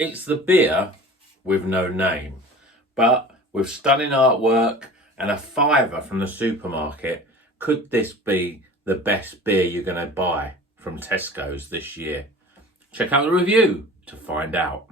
It's the beer with no name, but with stunning artwork and a fiver from the supermarket. Could this be the best beer you're going to buy from Tesco's this year? Check out the review to find out.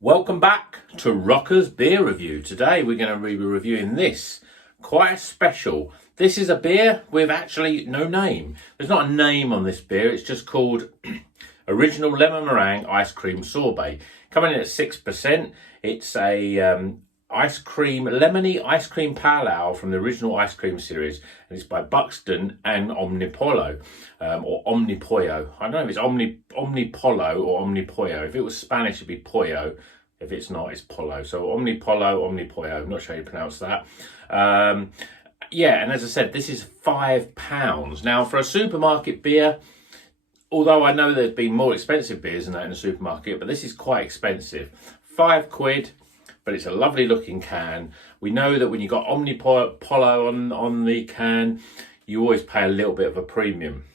Welcome back to Rocker's Beer Review. Today we're going to be reviewing this, quite special. This is a beer with actually no name. There's not a name on this beer, it's just called Original Lemon Meringue Ice Cream Sorbet. Coming in at 6%, it's a lemony ice cream pale ale from the original ice cream series, and it's by Buxton and Omnipollo, or Omnipollo. I don't know if it's Omnipollo or Omnipollo. If it was Spanish, it'd be pollo. If it's not, it's polo. So Omnipollo. I'm not sure how you pronounce that. Yeah, and as I said, this is £5. Now, for a supermarket beer, although I know there's been more expensive beers than that in the supermarket, but this is quite expensive. £5, but it's a lovely looking can. We know that when you've got Omnipollo on the can, you always pay a little bit of a premium.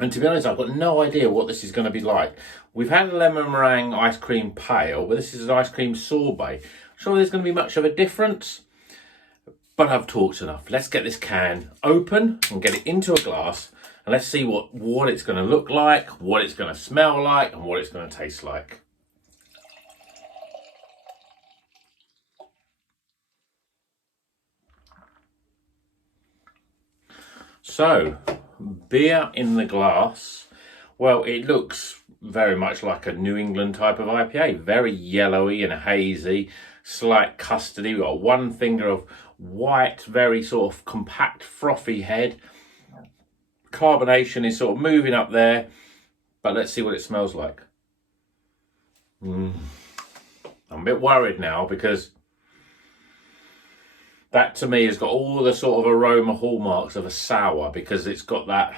And to be honest, I've got no idea what this is going to be like. We've had a lemon meringue ice cream pale, but this is an ice cream sorbet. I'm sure there's going to be much of a difference, but I've talked enough. Let's get this can open and get it into a glass, and let's see what it's going to look like, what it's going to smell like, and what it's going to taste like. So, beer in the glass. Well, it looks very much like a New England type of IPA. Very yellowy and hazy, slight custardy. We've got one finger of white, very sort of compact, frothy head. Carbonation is sort of moving up there, but let's see what it smells like. I'm a bit worried now because that to me has got all the sort of aroma hallmarks of a sour, because it's got that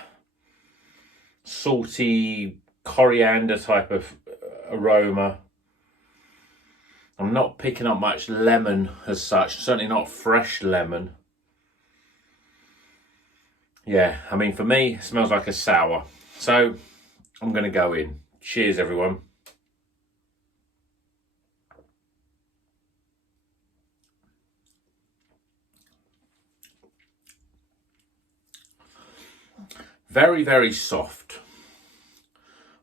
salty coriander type of aroma. I'm not picking up much lemon as such, certainly not fresh lemon. Yeah, I mean, for me, it smells like a sour. So I'm going to go in. Cheers, everyone. Very, very soft.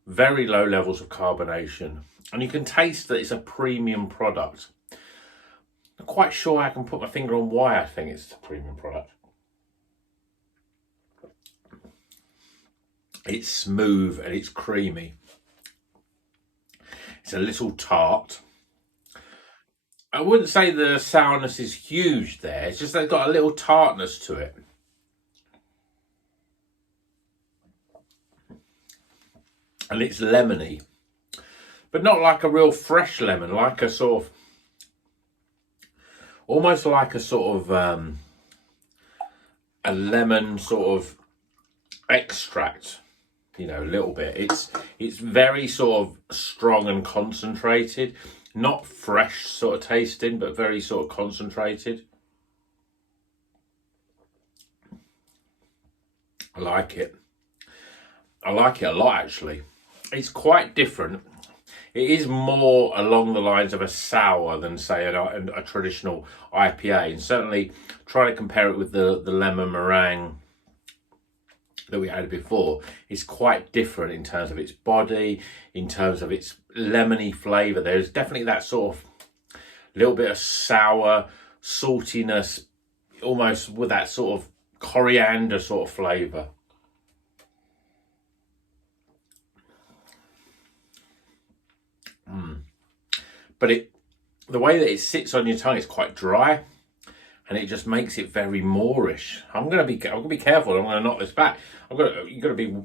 Very low levels of carbonation. And you can taste that it's a premium product. Not quite sure I can put my finger on why I think it's a premium product. It's smooth and it's creamy. It's a little tart. I wouldn't say the sourness is huge there. It's just that it's got a little tartness to it. And it's lemony, but not like a real fresh lemon, like a sort of, almost like a sort of a lemon sort of extract, you know, a little bit. It's very sort of strong and concentrated, not fresh sort of tasting, but very sort of concentrated. I like it. I like it a lot, actually. It's quite different. It is more along the lines of a sour than, say, a traditional IPA. And certainly try to compare it with the lemon meringue that we had before. It's quite different in terms of its body, in terms of its lemony flavour. There's definitely that sort of little bit of sour, saltiness, almost with that sort of coriander sort of flavour. But the way that it sits on your tongue is quite dry, and it just makes it very moreish. I'm gonna be careful. I'm gonna knock this back. You've got to be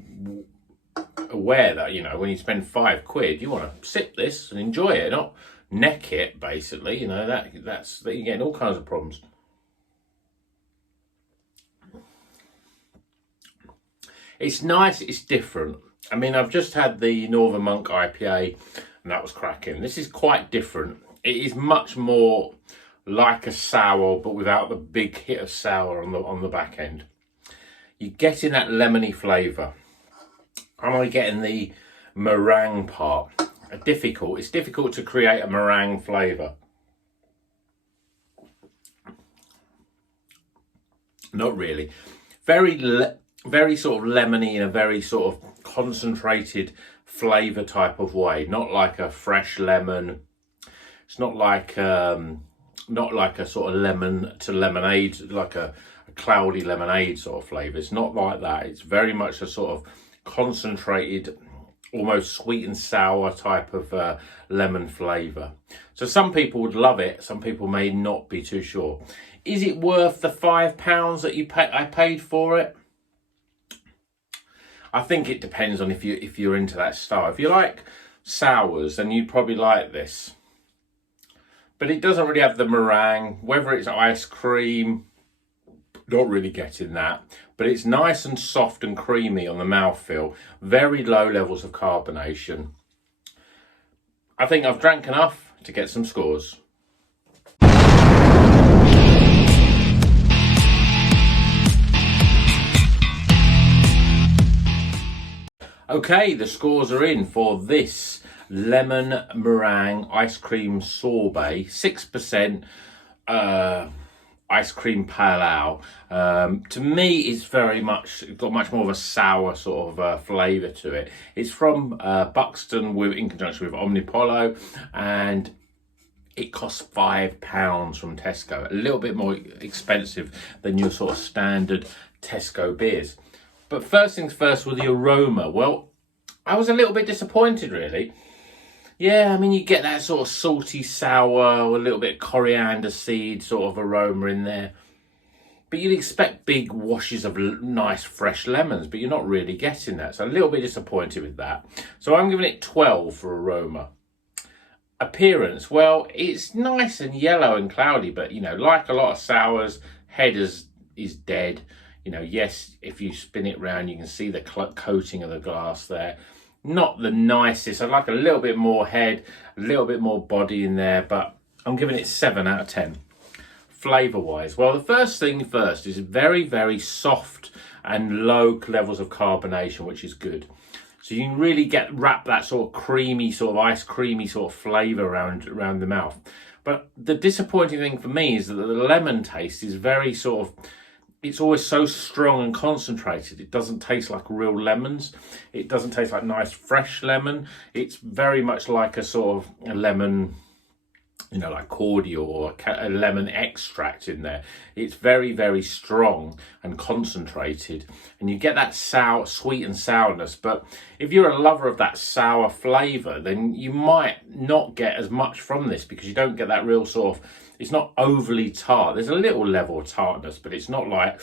aware that, you know, when you spend £5, you want to sip this and enjoy it, not neck it. Basically, you know, that you're getting all kinds of problems. It's nice. It's different. I mean, I've just had the Northern Monk IPA, and that was cracking. This is quite different. It is much more like a sour, but without the big hit of sour on the back end. You're getting that lemony flavour. Am I getting the meringue part? It's difficult to create a meringue flavour. Not really. Very sort of lemony in a very sort of concentrated flavour type of way. Not like a fresh lemon. It's not like a sort of lemon to lemonade, like a cloudy lemonade sort of flavour. It's not like that. It's very much a sort of concentrated, almost sweet and sour type of lemon flavour. So some people would love it. Some people may not be too sure. Is it worth the £5 that I paid for it? I think it depends on if you're into that style. If you like sours, then you'd probably like this. But it doesn't really have the meringue. Whether it's ice cream, not really getting that. But it's nice and soft and creamy on the mouthfeel. Very low levels of carbonation. I think I've drank enough to get some scores. Okay, the scores are in for this lemon meringue ice cream sorbet, 6% ice cream pale ale. To me, it's got much more of a sour sort of flavour to it. It's from Buxton in conjunction with Omnipollo, and it costs £5 from Tesco. A little bit more expensive than your sort of standard Tesco beers. But first things first, with the aroma. Well, I was a little bit disappointed, really. Yeah, I mean, you get that sort of salty, sour, a little bit coriander seed sort of aroma in there. But you'd expect big washes of nice, fresh lemons, but you're not really getting that. So a little bit disappointed with that. So I'm giving it 12 for aroma. Appearance, well, it's nice and yellow and cloudy, but, you know, like a lot of sours, head is dead. You know, yes, if you spin it round, you can see the coating of the glass there. Not the nicest. I'd like a little bit more head, a little bit more body in there, but I'm giving it 7 out of 10. Flavour-wise, well, the first thing first is very, very soft and low levels of carbonation, which is good. So you can really wrap that sort of creamy, sort of ice creamy sort of flavour around the mouth. But the disappointing thing for me is that the lemon taste is very sort of, it's always so strong and concentrated. It doesn't taste like real lemons. It doesn't taste like nice fresh lemon. It's very much like a sort of a lemon, you know, like cordial or a lemon extract in there. It's very, very strong and concentrated, and you get that sweet and sourness. But if you're a lover of that sour flavour, then you might not get as much from this, because you don't get that real sort of, it's not overly tart. There's a little level of tartness, but it's not like,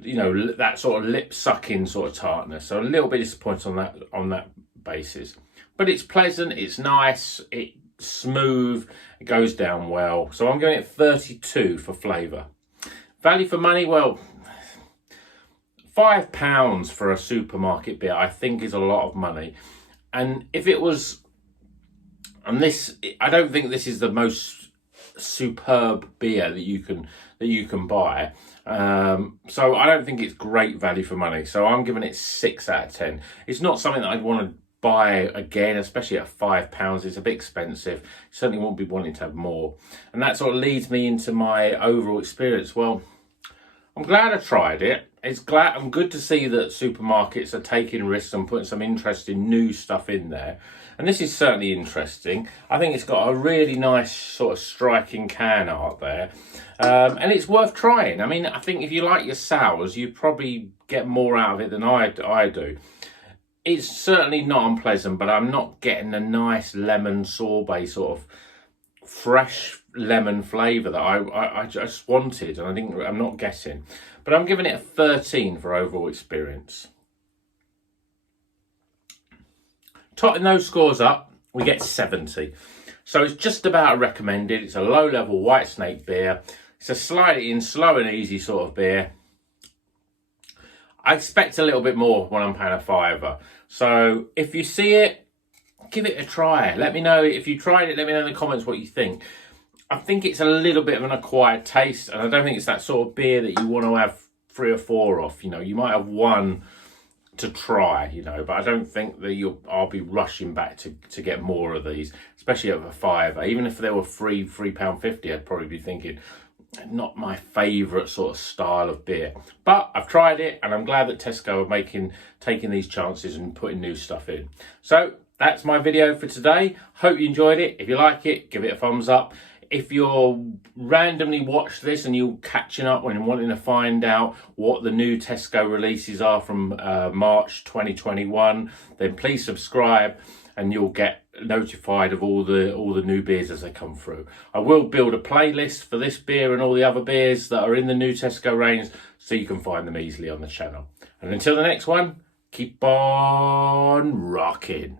you know, that sort of lip sucking sort of tartness. So a little bit disappointed on that basis. But it's pleasant, it's nice, it's smooth, it goes down well. So I'm giving it 32 for flavour. Value for money, well, £5 for a supermarket beer I think is a lot of money. And if it was, and this, I don't think this is the most superb beer that you can buy, so I don't think it's great value for money. So I'm giving it 6 out of 10. It's not something that I'd want to buy again, especially at £5. It's a bit expensive. Certainly won't be wanting to have more. And that sort of leads me into my overall experience. Well, I'm glad I tried it. I'm good to see that supermarkets are taking risks and putting some interesting new stuff in there. And this is certainly interesting. I think it's got a really nice sort of striking can art there. And it's worth trying. I mean, I think if you like your sours, you probably get more out of it than I do. It's certainly not unpleasant, but I'm not getting a nice lemon sorbet sort of fresh lemon flavour that I just wanted, and I'm not getting. But I'm giving it a 13 for overall experience. Totting those scores up, we get 70. So it's just about recommended. It's a low-level white snake beer. It's a slightly slow and easy sort of beer. I expect a little bit more when I'm paying a £5. So if you see it, give it a try. Let me know if you tried it. Let me know in the comments what you think. I think it's a little bit of an acquired taste, and I don't think it's that sort of beer that you want to have 3 or 4 off. You know, you might have one to try, you know, but I don't think that I'll be rushing back to get more of these, especially over £5. Even if they were £3.50, I'd probably be thinking, not my favourite sort of style of beer. But I've tried it, and I'm glad that Tesco are taking these chances and putting new stuff in. So that's my video for today. Hope you enjoyed it. If you like it, give it a thumbs up. If you're randomly watched this and you're catching up and wanting to find out what the new Tesco releases are from March 2021, then please subscribe and you'll get notified of all the new beers as they come through. I will build a playlist for this beer and all the other beers that are in the new Tesco range, so you can find them easily on the channel. And until the next one, keep on rocking.